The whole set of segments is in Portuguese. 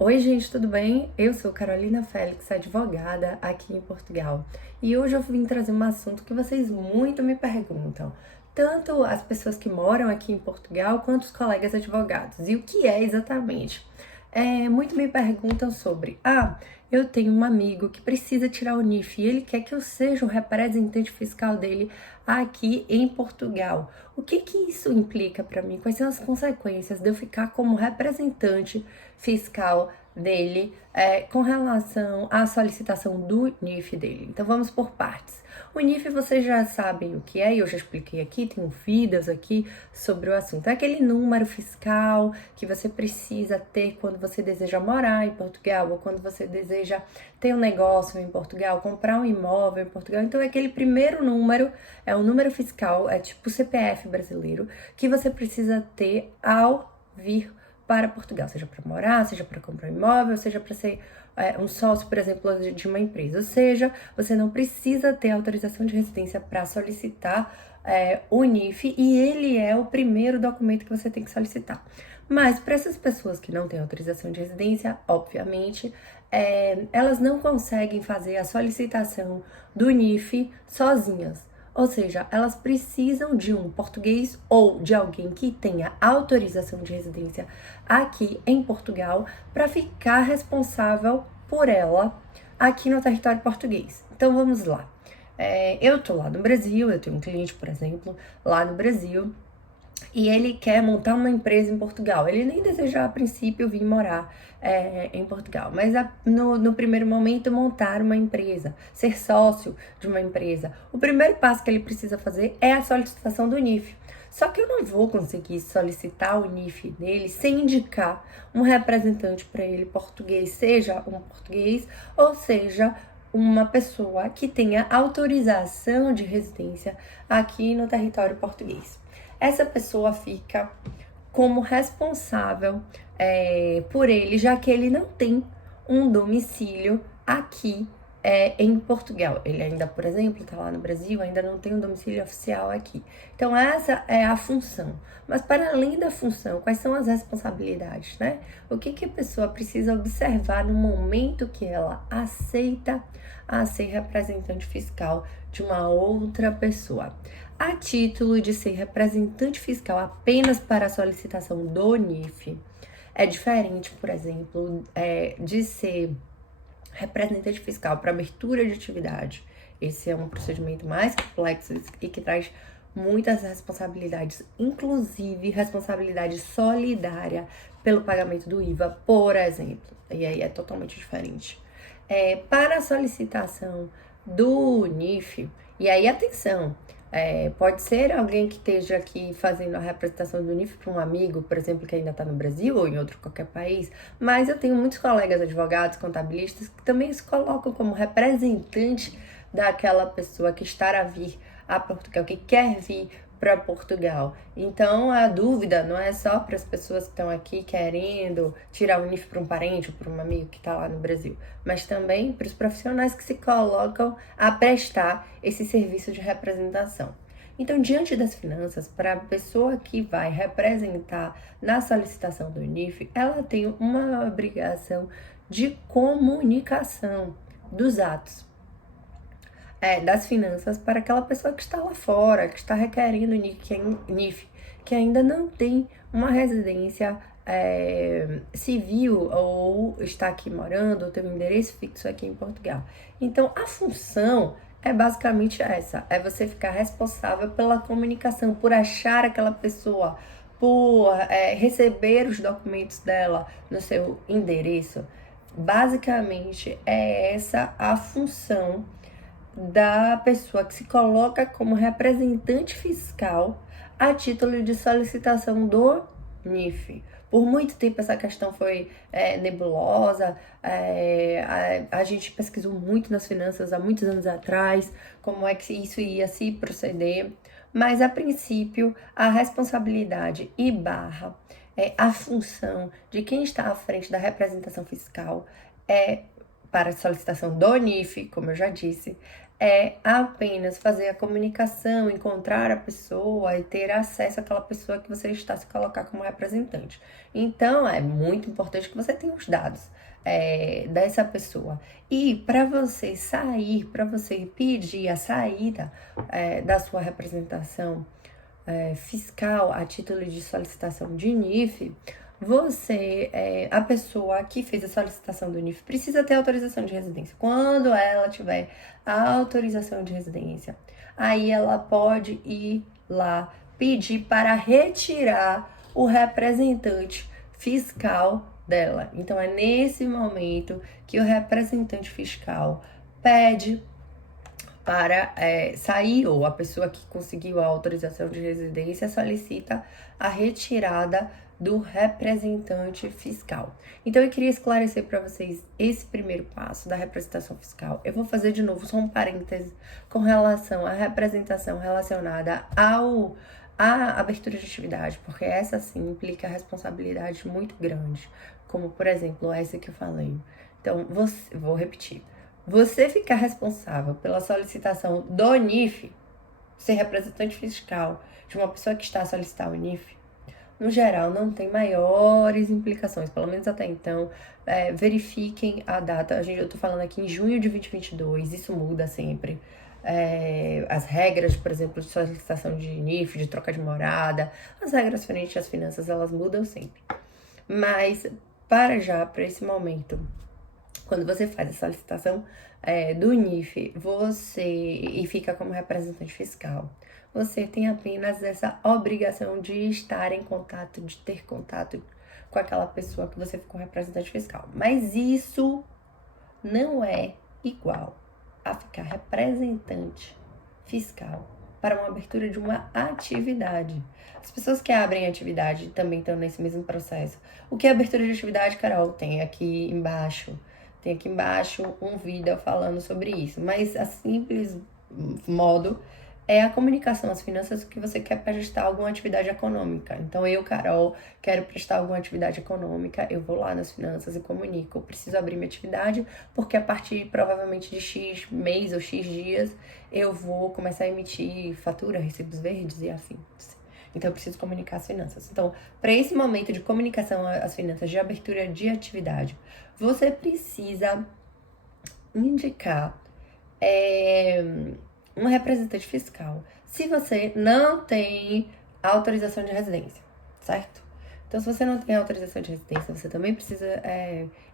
Oi, gente, tudo bem? Eu sou Carolina Félix, advogada aqui em Portugal. E hoje eu vim trazer um assunto que vocês muito me perguntam, tanto as pessoas que moram aqui em Portugal quanto os colegas advogados. E o que é exatamente? Muito me perguntam sobre, eu tenho um amigo que precisa tirar o NIF e ele quer que eu seja o representante fiscal dele aqui em Portugal. O que que isso implica para mim? Quais são as consequências de eu ficar como representante fiscal dele com relação à solicitação do NIF dele? Então vamos por partes. O NIF vocês já sabem o que é, e eu já expliquei aqui, tenho vídeos aqui sobre o assunto. É aquele número fiscal que você precisa ter quando você deseja morar em Portugal ou quando você deseja ter um negócio em Portugal, comprar um imóvel em Portugal. Então é aquele primeiro número, é um número fiscal, é tipo o CPF brasileiro, que você precisa ter ao vir para Portugal, seja para morar, seja para comprar um imóvel, seja para ser um sócio, por exemplo, de uma empresa. Ou seja, você não precisa ter autorização de residência para solicitar o NIF e ele é o primeiro documento que você tem que solicitar. Mas para essas pessoas que não têm autorização de residência, obviamente, elas não conseguem fazer a solicitação do NIF sozinhas. Ou seja, elas precisam de um português ou de alguém que tenha autorização de residência aqui em Portugal para ficar responsável por ela aqui no território português. Então vamos lá. Eu tô lá no Brasil, eu tenho um cliente, por exemplo, lá no Brasil, e ele quer montar uma empresa em Portugal. Ele nem deseja, a princípio, vir morar em Portugal, mas no primeiro momento montar uma empresa, ser sócio de uma empresa. O primeiro passo que ele precisa fazer é a solicitação do NIF. Só que eu não vou conseguir solicitar o NIF dele sem indicar um representante para ele português, seja um português ou seja uma pessoa que tenha autorização de residência aqui no território português. Essa pessoa fica como responsável por ele, já que ele não tem um domicílio aqui em Portugal. Ele ainda, por exemplo, está lá no Brasil, ainda não tem um domicílio oficial aqui. Então, essa é a função. Mas, para além da função, quais são as responsabilidades, né? O que que a pessoa precisa observar no momento que ela aceita a ser representante fiscal de uma outra pessoa? A título de ser representante fiscal apenas para a solicitação do NIF, é diferente, por exemplo, de ser representante fiscal para abertura de atividade. Esse é um procedimento mais complexo e que traz muitas responsabilidades, inclusive responsabilidade solidária pelo pagamento do IVA, por exemplo. E aí é totalmente diferente. Para a solicitação do NIF, e aí atenção, pode ser alguém que esteja aqui fazendo a representação do NIF para um amigo, por exemplo, que ainda está no Brasil ou em outro qualquer país, mas eu tenho muitos colegas advogados, contabilistas, que também se colocam como representante daquela pessoa que está a vir a Portugal, que quer vir para Portugal. Então, a dúvida não é só para as pessoas que estão aqui querendo tirar o NIF para um parente ou para um amigo que está lá no Brasil, mas também para os profissionais que se colocam a prestar esse serviço de representação. Então, diante das finanças, para a pessoa que vai representar na solicitação do NIF, ela tem uma obrigação de comunicação dos atos das finanças para aquela pessoa que está lá fora, que está requerendo NIF, que ainda não tem uma residência civil ou está aqui morando, ou tem um endereço fixo aqui em Portugal. Então, a função é basicamente essa, é você ficar responsável pela comunicação, por achar aquela pessoa, por receber os documentos dela no seu endereço. Basicamente, é essa a função da pessoa que se coloca como representante fiscal a título de solicitação do NIF. Por muito tempo essa questão foi nebulosa, a gente pesquisou muito nas finanças há muitos anos atrás, como é que isso ia se proceder, mas a princípio a responsabilidade e a função de quem está à frente da representação fiscal é para a solicitação do NIF, como eu já disse, é apenas fazer a comunicação, encontrar a pessoa e ter acesso àquela pessoa que você está se colocar como representante. Então, é muito importante que você tenha os dados dessa pessoa. E para você sair, para você pedir a saída da sua representação fiscal a título de solicitação de NIF, a pessoa que fez a solicitação do NIF precisa ter autorização de residência. Quando ela tiver a autorização de residência, aí ela pode ir lá pedir para retirar o representante fiscal dela. Então, é nesse momento que o representante fiscal pede para sair, ou a pessoa que conseguiu a autorização de residência solicita a retirada do representante fiscal. Então, eu queria esclarecer para vocês esse primeiro passo da representação fiscal. Eu vou fazer de novo só um parêntese com relação à representação relacionada à abertura de atividade, porque essa sim implica responsabilidade muito grande, como por exemplo essa que eu falei. Então, vou repetir. Você ficar responsável pela solicitação do NIF, ser representante fiscal de uma pessoa que está a solicitar o NIF, no geral, não tem maiores implicações, pelo menos até então. Verifiquem a data, eu tô falando aqui em junho de 2022, isso muda sempre. As regras, por exemplo, de solicitação de NIF, de troca de morada, as regras frente às finanças, elas mudam sempre. Mas, para esse momento, quando você faz a solicitação do NIF, e fica como representante fiscal, você tem apenas essa obrigação de estar em contato, de ter contato com aquela pessoa que você ficou representante fiscal. Mas isso não é igual a ficar representante fiscal para uma abertura de uma atividade. As pessoas que abrem atividade também estão nesse mesmo processo. O que é abertura de atividade, Carol? Tem aqui embaixo um vídeo falando sobre isso. Mas a simples modo é a comunicação às finanças que você quer prestar alguma atividade econômica. Então, eu, Carol, quero prestar alguma atividade econômica, eu vou lá nas finanças e comunico. Eu preciso abrir minha atividade, porque a partir, provavelmente, de X mês ou X dias, eu vou começar a emitir fatura, recibos verdes e afins. Então, eu preciso comunicar as finanças. Então, para esse momento de comunicação às finanças, de abertura de atividade, você precisa indicar um representante fiscal se você não tem autorização de residência, certo? Então, se você não tem autorização de residência, você também precisa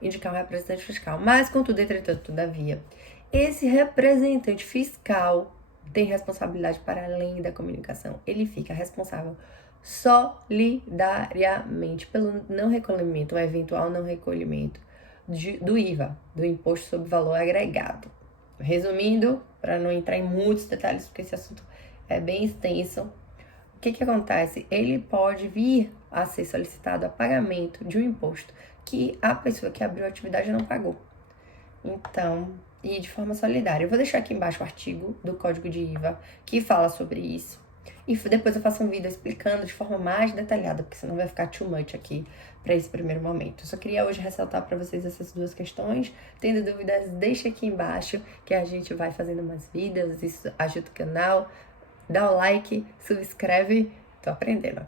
indicar um representante fiscal. Mas, contudo, entretanto, todavia, esse representante fiscal tem responsabilidade para além da comunicação. Ele fica responsável solidariamente pelo não recolhimento, ou eventual não recolhimento do IVA, do Imposto sobre Valor Agregado. Resumindo, para não entrar em muitos detalhes, porque esse assunto é bem extenso, o que acontece? Ele pode vir a ser solicitado a pagamento de um imposto que a pessoa que abriu a atividade não pagou. Então, e de forma solidária. Eu vou deixar aqui embaixo o artigo do Código de IVA que fala sobre isso. E depois eu faço um vídeo explicando de forma mais detalhada, porque senão vai ficar too much aqui para esse primeiro momento. Eu só queria hoje ressaltar para vocês essas duas questões. Tendo dúvidas, deixa aqui embaixo que a gente vai fazendo mais vídeos. Isso ajuda o canal. Dá o like, subscreve. Tô aprendendo.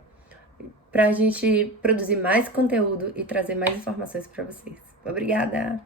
Pra gente produzir mais conteúdo e trazer mais informações para vocês. Obrigada!